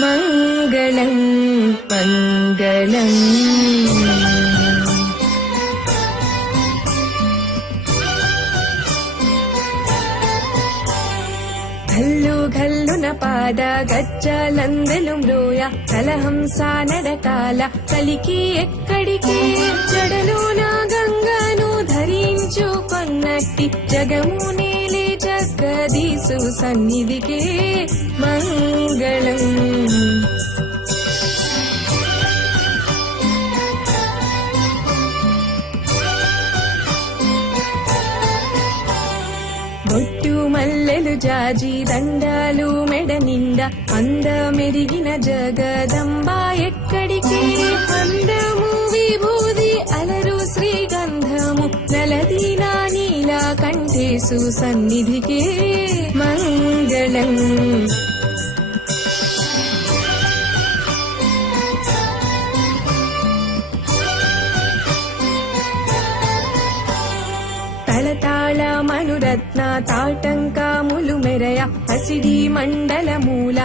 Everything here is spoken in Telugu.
మంగళం మంగళం. ఘల్లు ఘల్లున పాద గజ్జలందెలు మ్రోయ కలహంస నడకాల కలికి ఎక్కడికి జడలోన గంగను ధరించుకొన్నట్టి జగము నేలే జగదీసు సన్నిధికే మంగళం. బొట్టు మల్లెలు జాజి దండాలు మెడ నిండా అందమెరిగిన జగదంబ ఎక్కడికి అందము విభూది అలరు శ్రీగంధము నలదీనా నీలా కంఠేసు సన్నిధికే మంగళం. తళతాళ మనురత్న తాటంకములు మెరయ హసిడి మండల మూల